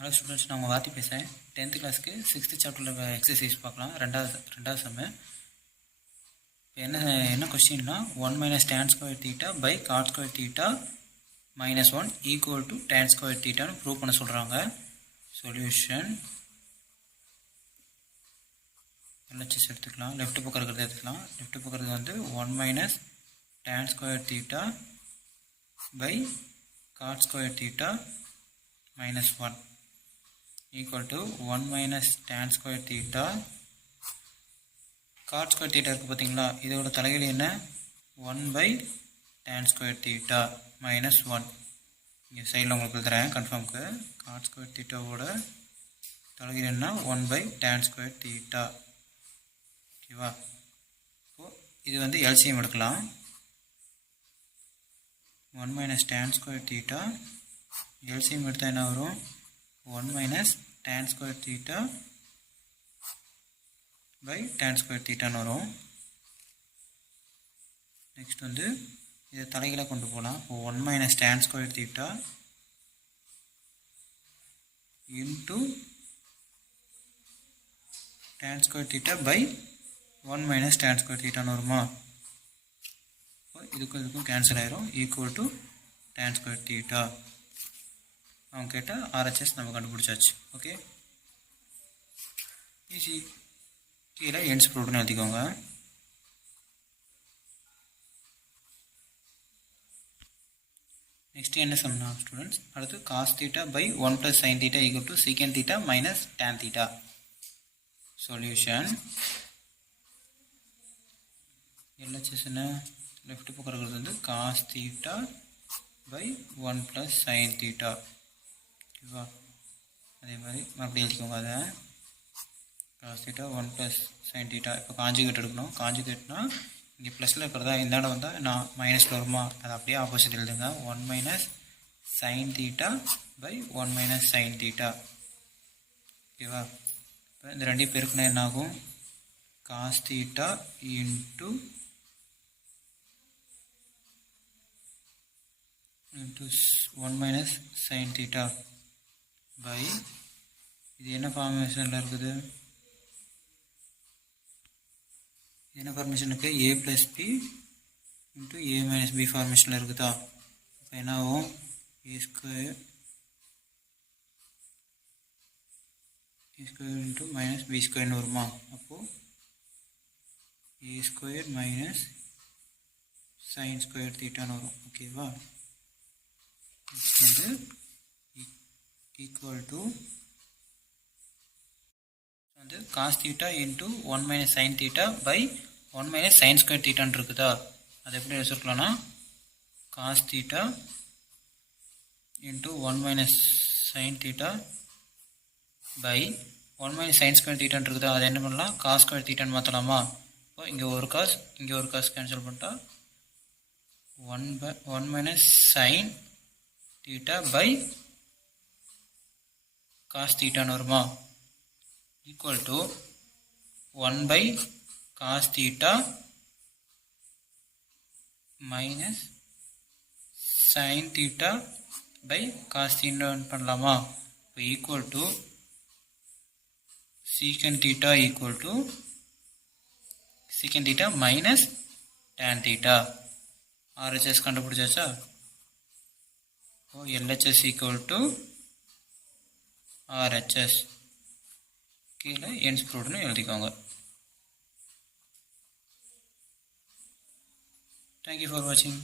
Hello students, நான் உங்கள் வாத்தி பேசுகிறேன். 10th கிளாஸ்க்கு 6th சாப்டரில் எக்ஸசைஸ் பார்க்கலாம். ரெண்டாவது சம்மு. இப்போ என்ன கொஸ்டின்னா 1 minus tan square theta by cot square theta -1 equal to tan square தீட்டான்னு ப்ரூவ் பண்ண சொல்கிறாங்க. சொல்யூஷன் எல்ஹெச்எஸ் எடுத்துக்கலாம். லெஃப்ட் பக்கம் இருக்கிறது எடுத்துக்கலாம். லெஃப்ட் பக்கம் இருக்கிறது வந்து 1 minus tan square theta by cot square theta -1 equal to 1 minus tan square theta. cot square theta இருக்கு பார்த்தீங்களா, இதோட தலைகீழ் என்ன 1 by tan square theta minus 1. இங்கே சைடில் உங்களுக்கு எழுதுறேன் கன்ஃபார்முக்கு. cot square theta ஓட தலைகீழ் என்ன 1 by tan square theta. ஓகேவா? இப்போது இது வந்து எல்சிஎம் எடுக்கலாம். 1 minus tan square theta LCM எடுத்தால் என்ன வரும்? 1 minus tan square theta by tan square theta வரும். நெக்ஸ்ட் வந்து இதை தலைகீழாக கொண்டு போகலாம். 1 minus tan square theta into tan square theta by 1 minus tan square theta வருமா? இதுக்கும் கேன்சல் ஆயிரும். Equal to tan square theta. அவங்க கேட்டால் ஆர்ஹெச்எஸ் நம்ம கண்டுபிடிச்சாச்சு. Okay, easy. கீழே எண்ட்ஸ் ப்ரூவ்னு எழுதிக்கோங்க. நெக்ஸ்ட் என்ன சம்னா ஸ்டூடெண்ட்ஸ், அடுத்து cos theta by 1 + sin theta equal to secant theta minus tan theta. Solution LHS என்ன, லெஃப்ட் பக்கம் இருக்கிறது வந்து cos theta by 1 + sin theta. ஓகேவா? அதே மாதிரி மறுபடியும் எழுதிக்கோங்க. அதை காஸ் தீட்டா 1 + sin தீட்டா. இப்போ காஞ்சுகேட் எடுக்கணும். காஞ்சுகேட்னா இங்கே ப்ளஸில் இருக்கிறதா, இந்த இடம் வந்தால் நான் மைனஸில் வருமா, அது அப்படியே ஆப்போசிட் எழுதுங்க. 1 minus sin theta by 1 minus sin theta. ஓகேவா? இப்போ இந்த ரெண்டையும் பெருக்குனா என்ன ஆகும்? Cos theta into 1 minus sin theta by, இது என்ன ஃபார்மேஷனில் இருக்குது? என்ன ஃபார்மேஷனுக்கு? a + b into a - b ஃபார்மேஷனில் இருக்குதா? இப்போ என்ன ஆகும்? a ஸ்கொயர் இன்ட்டு -b ஸ்கொயர்னு வருமா? அப்போது a square minus sin square தீட்டான்னு வரும். ஓகேவா? நெக்ஸ்ட் வந்து ஈக்குவல் டு வந்து cos theta into 1 minus sin theta by 1 minus sin square தீட்டான்னு இருக்குதா? அது எப்படி வச்சுருக்கலாம்னா cos theta into 1 minus sin theta by 1 minus sin square தீட்டான்னு இருக்குதா? அதை என்ன பண்ணலாம்? காஸ் ஸ்கொயர் தீட்டான்னு மாற்றலாமா? இப்போ இங்கே ஒரு காஸ் இங்கே ஒரு காஸ் கேன்சல் பண்ணிட்டா 1 minus sin theta by cos தீட்டான்னு வருமா? Equal to 1 by cos theta minus sin theta by cos theta பண்ணலாமா? இப்போ equal to secant theta equal to secant theta minus tan theta. RHS கண்டுபிடிச்சாச்சா? LHS equal to RHS. கீழே hence ப்ரூவ்னு எழுதிக்கோங்க. Thank you for வாட்சிங்.